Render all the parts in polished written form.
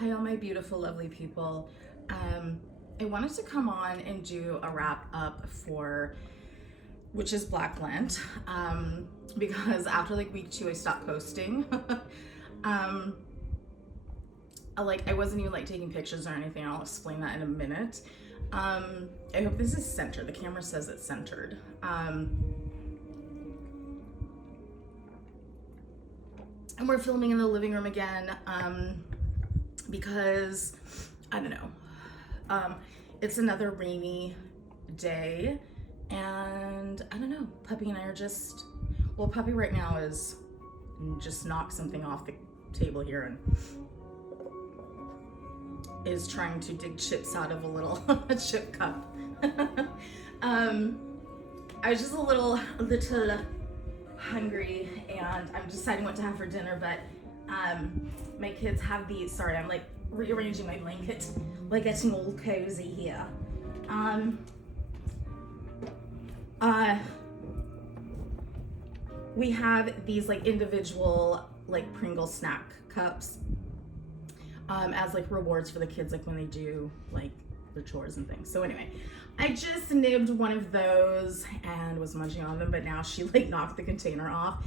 Hi, all my beautiful, lovely people. I wanted to come on and do a wrap up for Witch's Black Lent because after like week 2, I stopped posting. um, I wasn't even like taking pictures or anything. I'll explain that in a minute. I hope this is centered. The camera says it's centered. And we're filming in the living room again because I don't know. It's another rainy day, and I don't know. Puppy and I are just, well, Puppy right now is just knocked something off the table here and is trying to dig chips out of a little chip cup. I was just a little hungry, and I'm deciding what to have for dinner, but my kids have these, sorry, I'm like rearranging my blanket, like getting all cozy here. We have these like individual like Pringle snack cups as like rewards for the kids, like when they do like their chores and things. So anyway, I just nibbed one of those and was munching on them, but now she like knocked the container off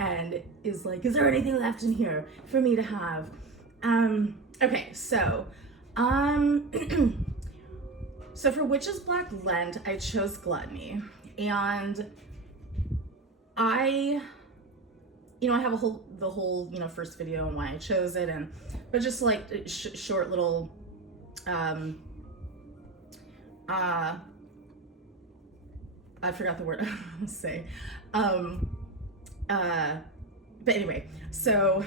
and is like, is there anything left in here for me to have? Okay, so so for Witch's Black Lent, I chose gluttony, and I have the whole first video on why I chose it, but just like short little I forgot the word I was gonna say. But anyway, so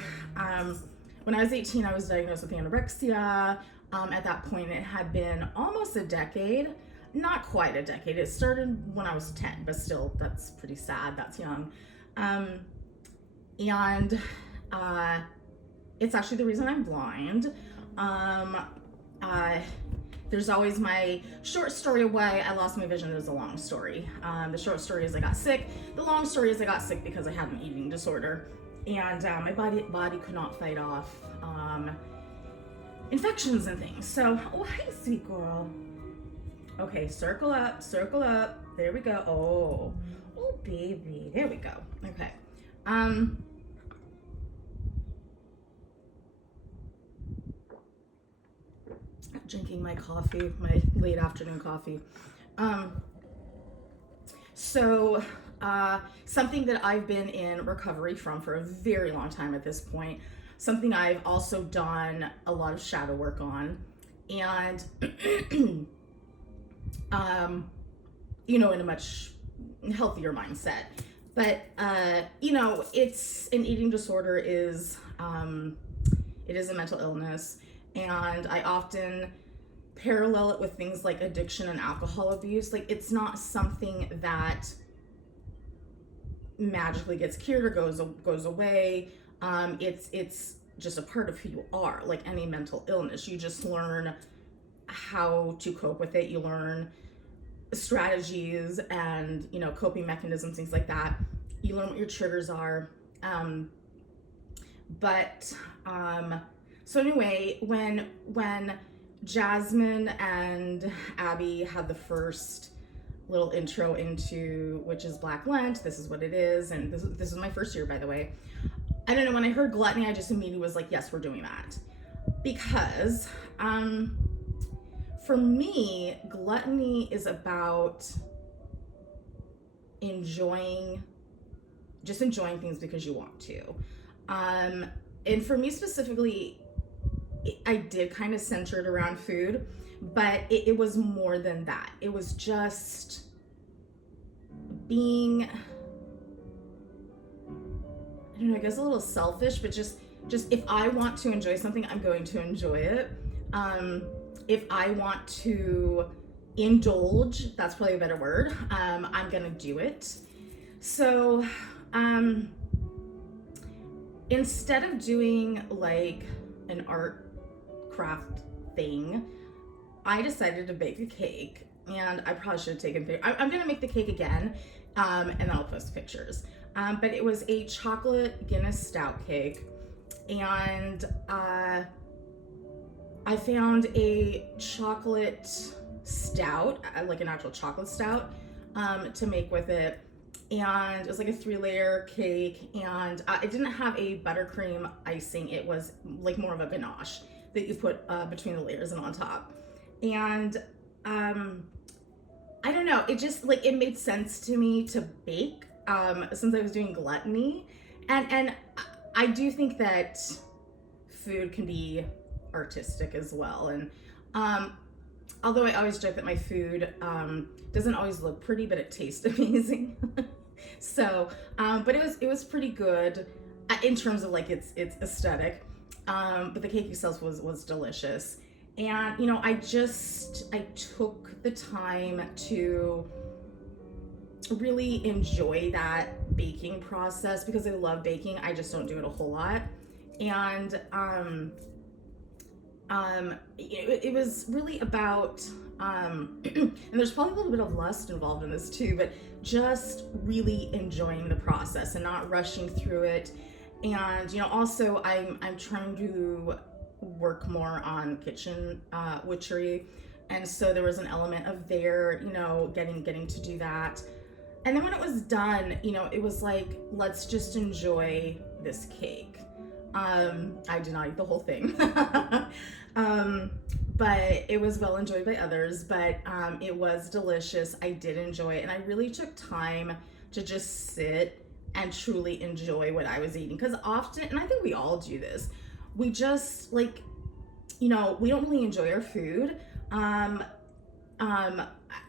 when I was 18, I was diagnosed with anorexia. At that point, it had been almost a decade. Not quite a decade. It started when I was 10, but still, that's pretty sad. That's young. And it's actually the reason I'm blind. There's always my short story of why I lost my vision. There's a long story. The short story is I got sick. The long story is I got sick because I had an eating disorder, and my body could not fight off infections and things. So, oh, hi, sweet girl. Okay, circle up. There we go. Oh, baby. There we go. Okay. Drinking my coffee, my late afternoon coffee. So something that I've been in recovery from for a very long time at this point, something I've also done a lot of shadow work on, and in a much healthier mindset. But it's an eating disorder is it is a mental illness, and I often parallel it with things like addiction and alcohol abuse. Like, it's not something that magically gets cured or goes away. It's just a part of who you are. Like any mental illness, you just learn how to cope with it. You learn strategies and coping mechanisms, things like that. You learn what your triggers are. So anyway, when Jasmine and Abby had the first little intro into Witch's Black Lent, this is what it is, and this is my first year, by the way. I don't know, when I heard gluttony, I just immediately was like, yes, we're doing that. Because for me, gluttony is about enjoying things because you want to. And for me specifically, I did kind of center it around food, but it was more than that. It was just being, I don't know, I guess a little selfish, but just if I want to enjoy something, I'm going to enjoy it. If I want to indulge, that's probably a better word, I'm gonna do it. So instead of doing like an art craft thing, I decided to bake a cake, and I probably should have taken pictures. I'm gonna make the cake again, and then I'll post pictures. But it was a chocolate Guinness stout cake, and I found a chocolate stout, like an actual chocolate stout, to make with it. And it was like a 3-layer cake, and it didn't have a buttercream icing. It was like more of a ganache that you put between the layers and on top. And I don't know, it just like it made sense to me to bake since I was doing gluttony. And I do think that food can be artistic as well. And although I always joke that my food doesn't always look pretty, but it tastes amazing. So, but it was pretty good in terms of like its aesthetic. But the cake itself was delicious. And you know, I took the time to really enjoy that baking process because I love baking. I just don't do it a whole lot. And it was really about and there's probably a little bit of lust involved in this too, but just really enjoying the process and not rushing through it. And you know, also I'm trying to work more on kitchen witchery, and so there was an element of there, you know, getting to do that. And then when it was done, you know, it was like, let's just enjoy this cake. I did not eat the whole thing. But it was well enjoyed by others, but it was delicious. I did enjoy it, and I really took time to just sit and truly enjoy what I was eating. Because often, and I think we all do this, we just like, you know, we don't really enjoy our food.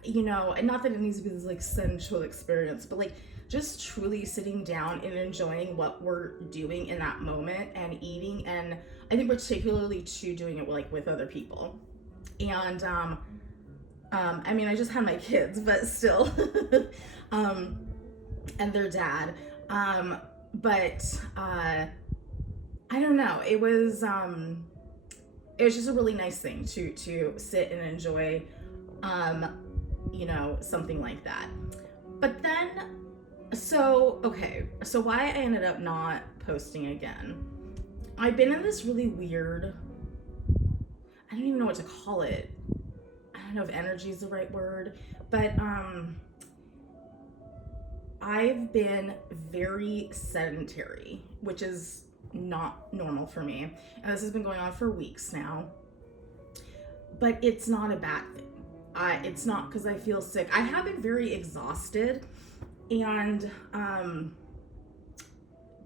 You know, and not that it needs to be this like sensual experience, but like just truly sitting down and enjoying what we're doing in that moment and eating. And I think particularly to doing it like with other people. And I mean, I just had my kids, but still, and their dad. But I don't know. It was just a really nice thing to sit and enjoy, you know, something like that. But then, so why I ended up not posting again. I've been in this really weird, I don't even know what to call it. I don't know if energy is the right word, but I've been very sedentary, which is not normal for me. And this has been going on for weeks now. But it's not a bad thing. It's not because I feel sick. I have been very exhausted, and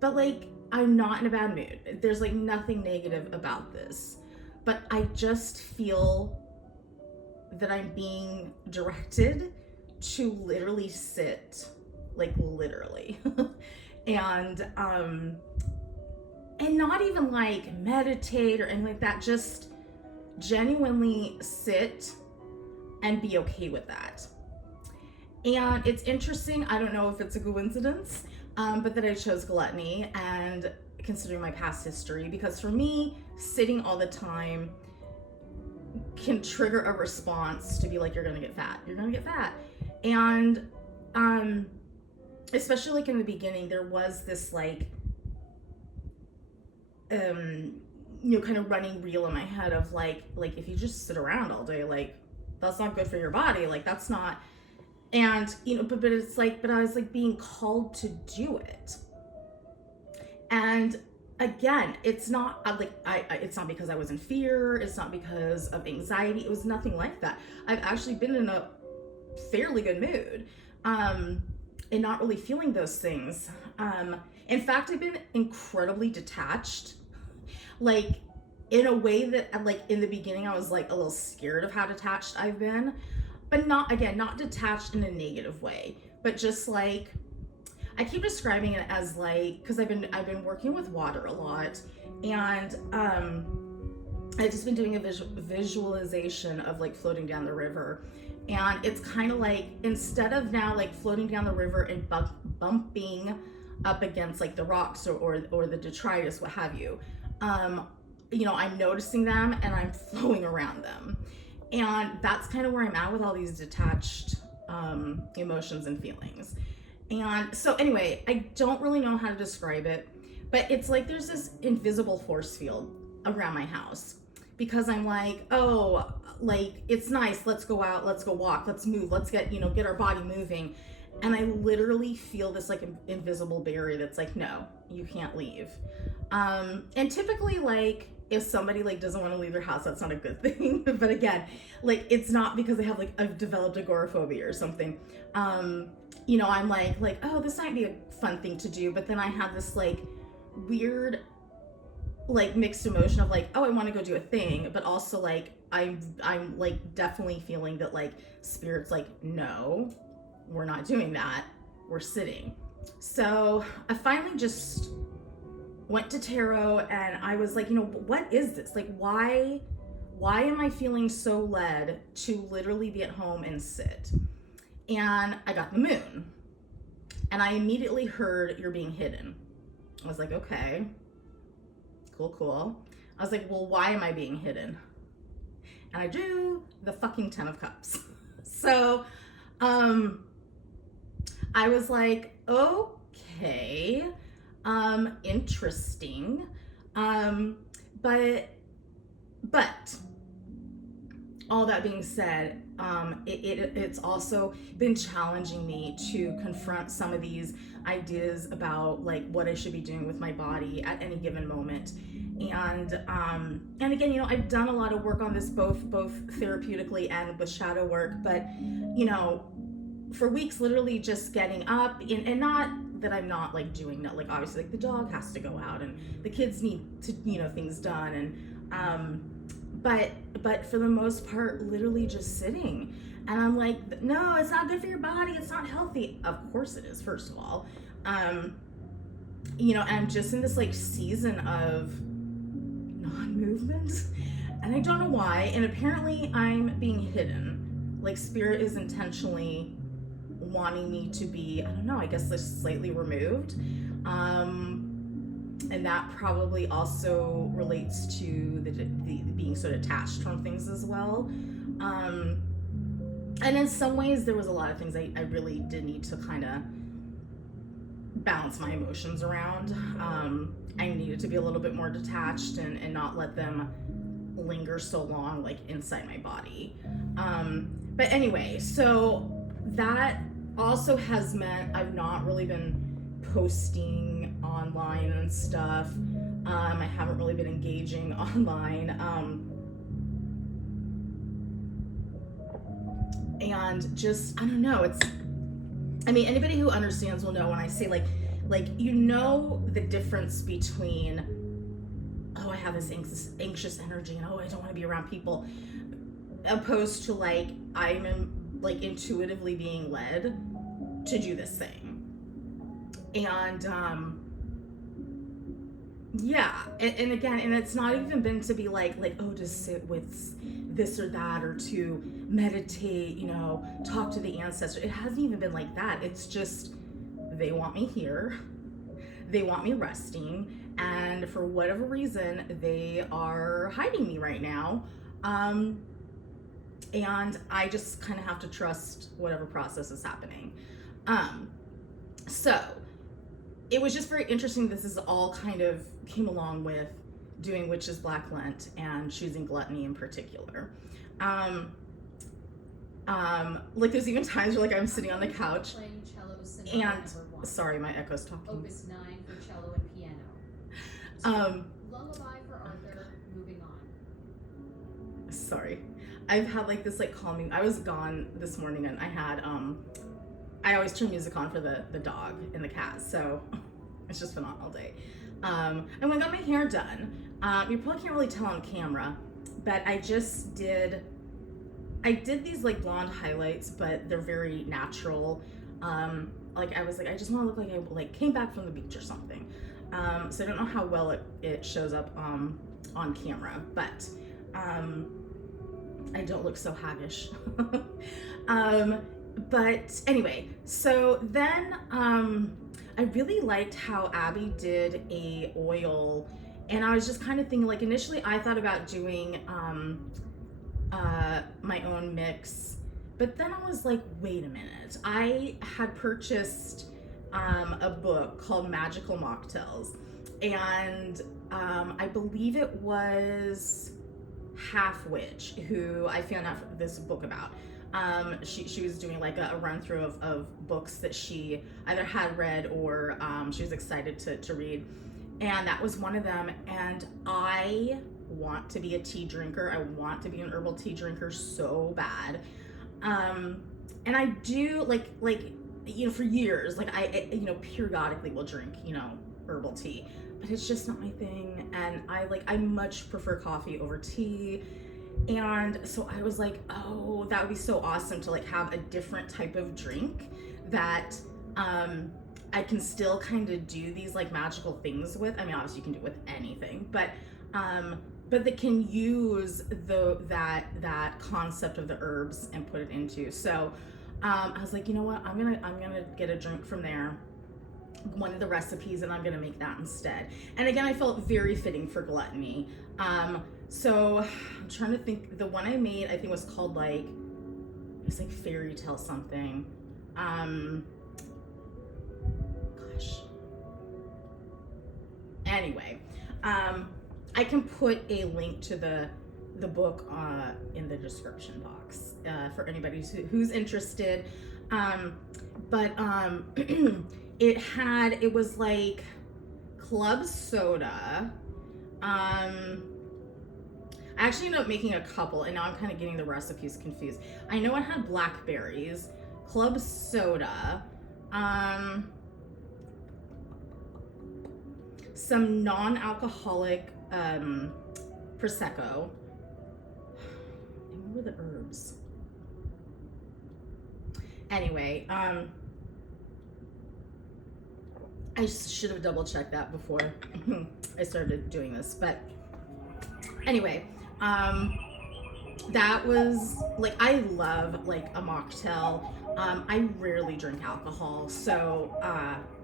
but like I'm not in a bad mood. There's like nothing negative about this. But I just feel that I'm being directed to literally sit, like literally. And not even like meditate or anything like that, just genuinely sit and be okay with that. And it's interesting, I don't know if it's a coincidence, but that I chose gluttony and considering my past history, because for me, sitting all the time can trigger a response to be like, you're gonna get fat. And especially like in the beginning, there was this like you know, kind of running reel in my head of like if you just sit around all day, like that's not good for your body, like that's not. And you know, but it's like, but I was like being called to do it. And again, it's not like it's not because I was in fear, it's not because of anxiety, it was nothing like that. I've actually been in a fairly good mood, and not really feeling those things. In fact, I've been incredibly detached, like in a way that like in the beginning I was like a little scared of how detached I've been, but not detached in a negative way, but just like, I keep describing it as like, because I've been working with water a lot, and I've just been doing a visualization of like floating down the river, and it's kind of like, instead of now like floating down the river and bumping up against like the rocks or the detritus, what have you, you know, I'm noticing them and I'm flowing around them, and that's kind of where I'm at with all these detached emotions and feelings. And so anyway, I don't really know how to describe it, but it's like there's this invisible force field around my house. because I'm like, oh, like it's nice, let's go out, let's go walk, let's move, let's get, get our body moving. And I literally feel this like invisible barrier that's like, no, you can't leave. And typically, like, if somebody like doesn't want to leave their house, that's not a good thing. But again, like, it's not because they have like I've developed agoraphobia or something. I'm like, oh, this might be a fun thing to do, but then I have this like weird like mixed emotion of like, oh, I want to go do a thing, but also like I'm like definitely feeling that like spirit's like, no, we're not doing that, we're sitting. So I finally just went to tarot, and I was like, what is this? Like, why am I feeling so led to literally be at home and sit? And I got the moon, and I immediately heard, you're being hidden. I was like, okay, cool. I was like, well, why am I being hidden? And I drew the fucking 10 of Cups. So I was like, okay, interesting. But all that being said, it's also been challenging me to confront some of these ideas about like what I should be doing with my body at any given moment. And again, I've done a lot of work on this, both therapeutically and with shadow work, but for weeks, literally just getting up and not that I'm not like doing that, like obviously like the dog has to go out and the kids need to, things done, and but for the most part, literally just sitting. And I'm like, no, it's not good for your body, it's not healthy. Of course it is, first of all. I'm just in this like season of non-movement, and I don't know why, and apparently I'm being hidden. Like spirit is intentionally wanting me to be, I don't know, I guess like slightly removed. And that probably also relates to the being so detached from things as well. And in some ways there was a lot of things I really did need to kind of balance my emotions around. I needed to be a little bit more detached and not let them linger so long like inside my body. But anyway, so that also has meant I've not really been posting online and stuff. I haven't really been engaging online. And just, I don't know, anybody who understands will know when I say like the difference between, oh, I have this anxious energy and oh, I don't want to be around people, opposed to like I'm like intuitively being led to do this thing. And and again, and it's not even been to be like oh, to sit with this or that, or to meditate, talk to the ancestors. It hasn't even been like that. It's just they want me here, they want me resting, and for whatever reason they are hiding me right now. And I just kind of have to trust whatever process is happening. So it was just very interesting. This is all kind of came along with doing Witches Black Lent and choosing gluttony in particular. Like there's even times where like I'm sitting on the couch and sorry, my echo's talking. Opus 9 for cello and piano. So, Lullaby for Arthur, moving on. Sorry. I've had like this like calming, I was gone this morning and I had I always turn music on for the dog and the cat, so it's just been on all day. And when I got my hair done, you probably can't really tell on camera, but I did these like blonde highlights, but they're very natural. Like I was like, I just want to look like I like came back from the beach or something. So I don't know how well it shows up on camera, but I don't look so haggish. But anyway, so then I really liked how Abby did a oil, and I was just kind of thinking, like initially I thought about doing my own mix, but then I was like, wait a minute. I had purchased a book called Magical Mocktails, and I believe it was half witch who I found out this book about. She was doing like a run through of books that she either had read or she was excited to read. And that was one of them. And I want to be a tea drinker. I want to be an herbal tea drinker so bad. And I do like, for years, like I periodically will drink, herbal tea, but it's just not my thing. And I much prefer coffee over tea. And so I was like, oh, that would be so awesome to like have a different type of drink that I can still kind of do these like magical things with. I mean, obviously you can do it with anything, but that can use that concept of the herbs and put it into. So I was like, you know what, I'm gonna get a drink from there, one of the recipes, and I'm gonna make that instead. And again, I felt very fitting for gluttony. So I'm trying to think. The one I made, I think, was called it was like fairy tale something. Gosh. Anyway, I can put a link to the book in the description box for anybody who's interested. But it was like club soda. I actually ended up making a couple, and now I'm kind of getting the recipes confused. I know it had blackberries, club soda, some non-alcoholic prosecco. And what were the herbs? Anyway, I should have double checked that before I started doing this, but anyway, that was like, I love like a mocktail. I rarely drink alcohol, so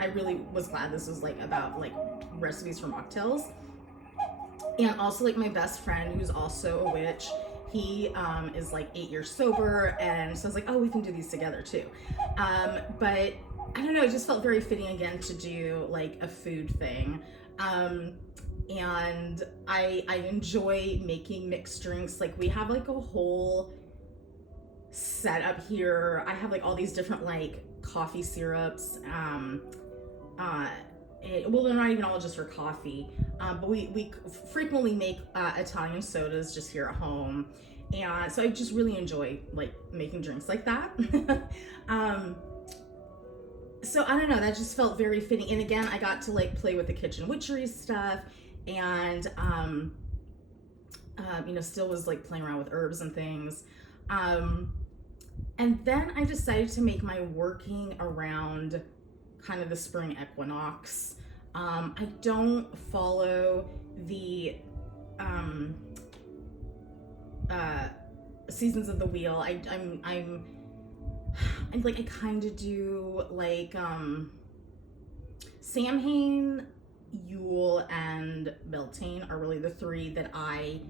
I really was glad this was like about like recipes for mocktails. And also like my best friend, who's also a witch, he is like 8 years sober, and so I was like, oh, we can do these together too. But I don't know, it just felt very fitting again to do like a food thing. And I enjoy making mixed drinks. Like we have like a whole setup here. I have like all these different like coffee syrups. Well, they're not even all just for coffee, but we frequently make Italian sodas just here at home. And so I just really enjoy like making drinks like that. So I don't know, that just felt very fitting. And again, I got to like play with the kitchen witchery stuff, and still was like playing around with herbs and things. And then I decided to make my working around kind of the spring equinox. I don't follow the seasons of the wheel. I kind of do like Samhain, Yule, and Beltane are really the three that I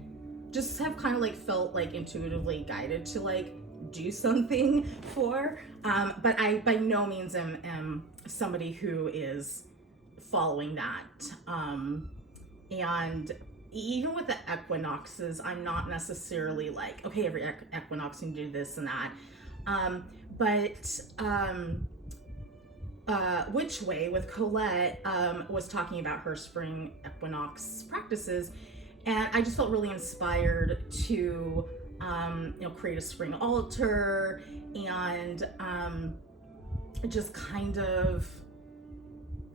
just have kind of like felt like intuitively guided to like do something for. But I by no means am somebody who is following that. And even with the equinoxes, I'm not necessarily like, okay, every equinox you can do this and that. Witch Way with Colette was talking about her spring equinox practices, and I just felt really inspired to create a spring altar, and just kind of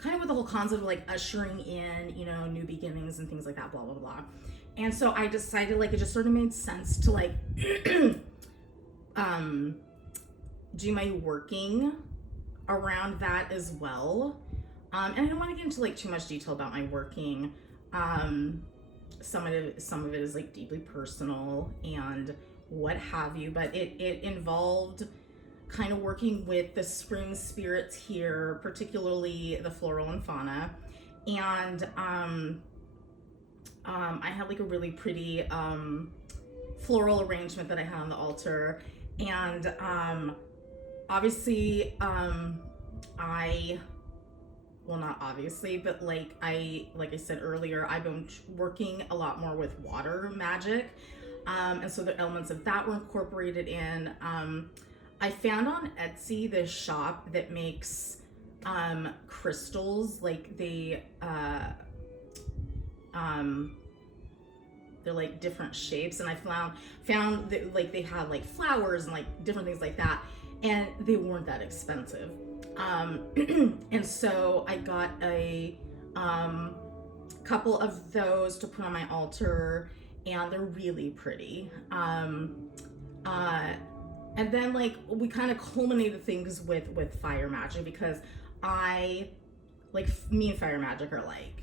with the whole concept of like ushering in new beginnings and things like that, blah blah blah. And so I decided like it just sort of made sense to like do my working around that as well. And I don't want to get into like too much detail about my working. Some of it is like deeply personal and what have you, but it involved kind of working with the spring spirits here, particularly the floral and fauna. And I had like a really pretty floral arrangement that I had on the altar. And obviously, not obviously, but like I said earlier, I've been working a lot more with water magic. And so the elements of that were incorporated in. I found on Etsy this shop that makes crystals, like they're like different shapes, and I found that like they had like flowers and like different things like that, and they weren't that expensive. And so I got a couple of those to put on my altar, and they're really pretty. And then like we kind of culminated things with Fire Magic, because me and Fire Magic are like,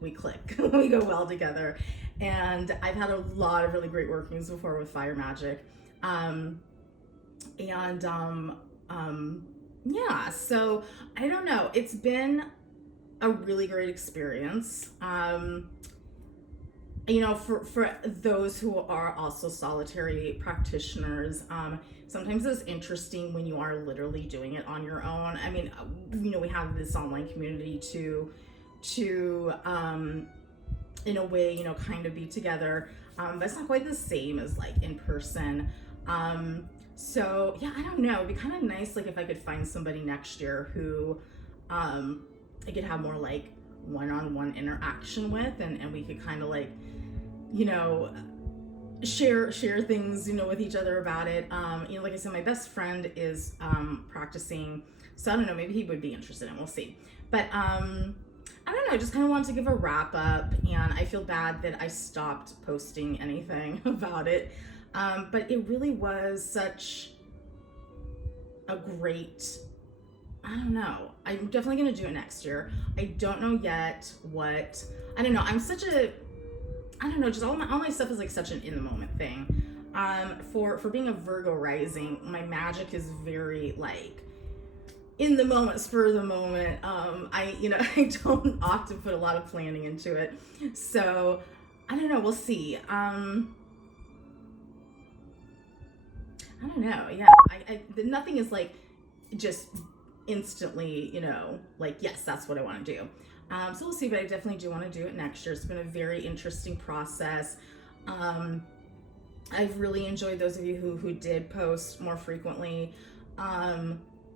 we click. We go well together. And I've had a lot of really great workings before with Fire Magic. Yeah, so I don't know. It's been a really great experience. For those who are also solitary practitioners, sometimes it's interesting when you are literally doing it on your own. I mean, we have this online community to in a way, kind of be together, but it's not quite the same as like in person. So yeah, I don't know. It'd be kind of nice, like if I could find somebody next year who I could have more like one-on-one interaction with, and we could kind of like, share things, with each other about it. Like I said, my best friend is practicing, so I don't know, maybe he would be interested, and we'll see. But I don't know, I just kind of wanted to give a wrap up, and I feel bad that I stopped posting anything about it. But it really was such a great, I don't know. I'm definitely going to do it next year. I don't know yet what, I don't know. Just all my stuff is like such an in the moment thing. For being a Virgo rising, my magic is very like in the moment, spur of the moment. I don't often put a lot of planning into it. So I don't know. We'll see. I don't know. Yeah. Nothing is like just instantly, like, yes, that's what I want to do. So we'll see, but I definitely do want to do it next year. It's been a very interesting process. I've really enjoyed those of you who did post more frequently,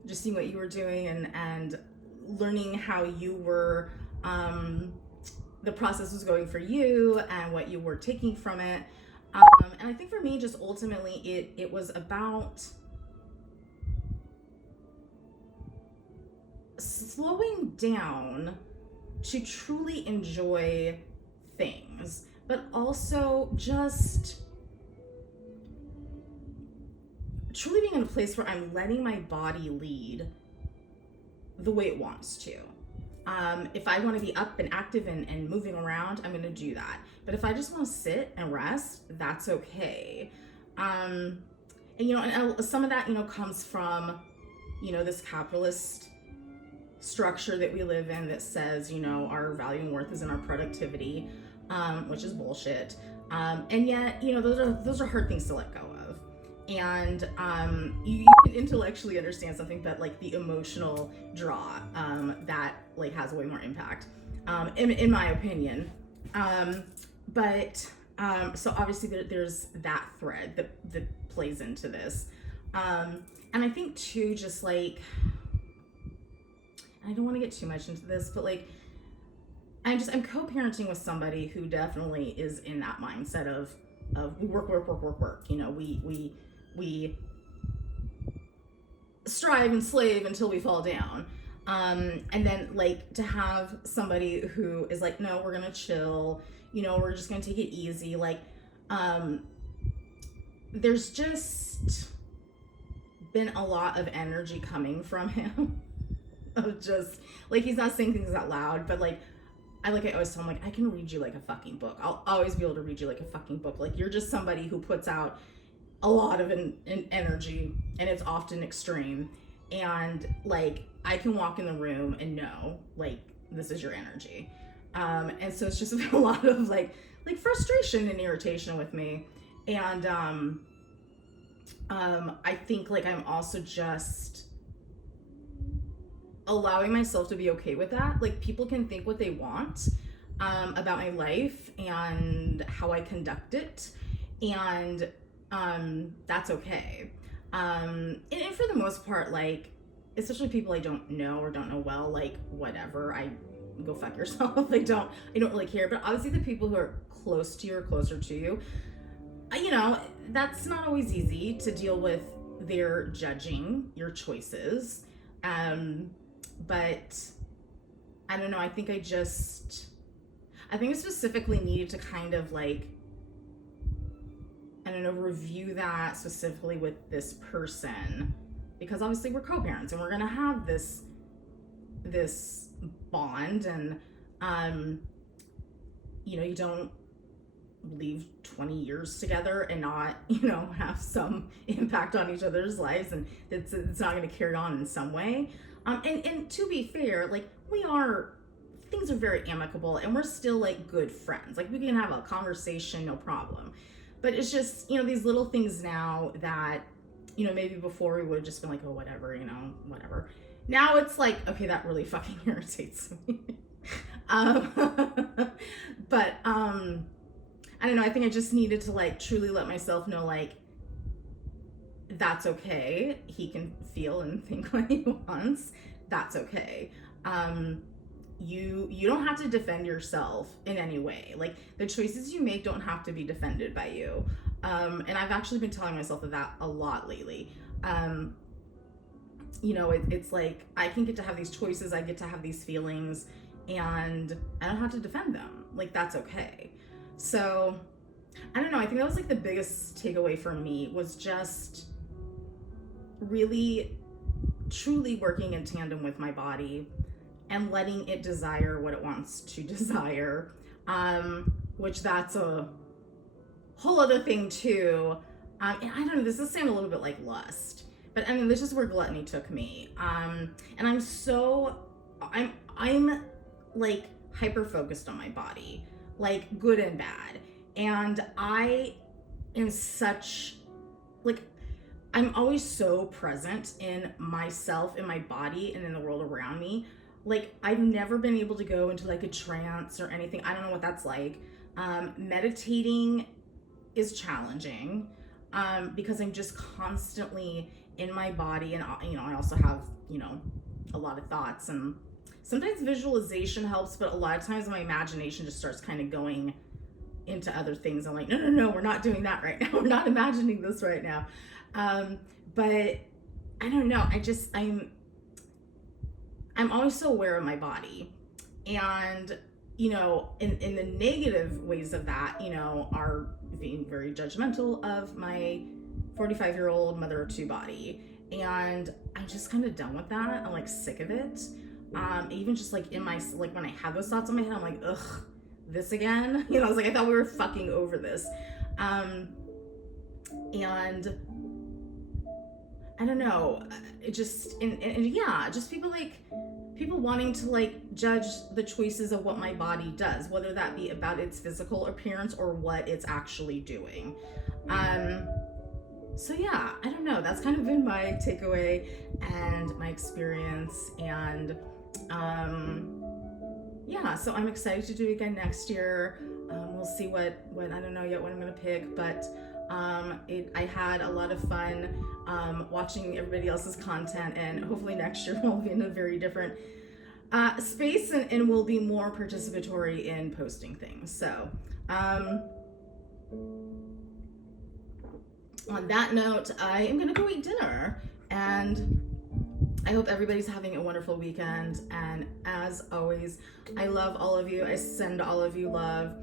just seeing what you were doing and learning how you were, the process was going for you and what you were taking from it. And I think for me, just ultimately, it was about slowing down to truly enjoy things, but also just truly being in a place where I'm letting my body lead the way it wants to. If I want to be up and active and moving around, I'm going to do that. But if I just want to sit and rest, that's okay. And some of that, comes from, this capitalist structure that we live in that says, our value and worth is in our productivity, which is bullshit. And yet, those are hard things to let go of. And you can intellectually understand something, but like the emotional draw, that like has way more impact, in my opinion. So obviously there's that thread that plays into this. And I think too, just like, I don't want to get too much into this, but like, I'm co-parenting with somebody who definitely is in that mindset of we work. We strive and slave until we fall down. And then like to have somebody who is like, no, we're gonna chill, we're just gonna take it easy. Like, there's just been a lot of energy coming from him of just like, he's not saying things out loud, but like, I always tell him, like, I can read you like a fucking book. I'll always be able to read you like a fucking book. Like, you're just somebody who puts out a lot of an energy, and it's often extreme. And like, I can walk in the room and know, like, this is your energy. And so it's just been a lot of like frustration and irritation with me. And I think like I'm also just allowing myself to be okay with that. Like, people can think what they want. about my life and how I conduct it, and that's okay. And for the most part, like, especially people I don't know or don't know well, like, whatever, I go fuck yourself. I don't really care. But obviously the people who are close to you or closer to you, you know, that's not always easy to deal with their judging your choices. But I don't know, I think I specifically needed to kind of like, I don't know, review that specifically with this person, because obviously we're co-parents and we're gonna have this bond, and you know, you don't leave 20 years together and not, you know, have some impact on each other's lives, and it's not going to carry on in some way. And to be fair, like, things are very amicable and we're still like good friends. Like, we can have a conversation, no problem. But it's just, you know, these little things now that, you know, maybe before we would have just been like, oh, whatever, you know, whatever. Now it's like, okay, that really fucking irritates me. But I don't know, I think I just needed to like truly let myself know, like, that's okay. He can feel and think what he wants. That's okay. You don't have to defend yourself in any way. Like, the choices you make don't have to be defended by you. And I've actually been telling myself that a lot lately. You know, it's like, I can get to have these choices, I get to have these feelings, and I don't have to defend them. Like, that's okay. So, I don't know, I think that was like the biggest takeaway for me, was just really, truly working in tandem with my body and letting it desire what it wants to desire, which that's a whole other thing too. And I don't know, this is sounding a little bit like lust, but I mean, this is where gluttony took me. And I'm like hyper focused on my body, like good and bad. And I am such, like, I'm always so present in myself, in my body, and in the world around me. Like, I've never been able to go into like a trance or anything. I don't know what that's like. Meditating is challenging because I'm just constantly in my body, and you know, I also have, you know, a lot of thoughts, and sometimes visualization helps, but a lot of times my imagination just starts kind of going into other things. I'm like, no, we're not doing that right now. We're not imagining this right now. But I don't know. I'm always so aware of my body, and, you know, in the negative ways of that, you know, are being very judgmental of my 45-year-old mother of two body. And I'm just kind of done with that. I'm like sick of it. Even just like in my, like, when I have those thoughts in my head, I'm like, ugh, this again? You know, I was like, I thought we were fucking over this. And I don't know, it just, and yeah, just people wanting to like judge the choices of what my body does, whether that be about its physical appearance or what it's actually doing. So yeah, I don't know, that's kind of been my takeaway and my experience. And yeah, so I'm excited to do it again next year. We'll see what I don't know yet what I'm gonna pick, but I had a lot of fun watching everybody else's content, and hopefully next year we'll be in a very different space, and we'll be more participatory in posting things. So on that note, I am gonna go eat dinner, and I hope everybody's having a wonderful weekend. And as always, I love all of you. I send all of you love.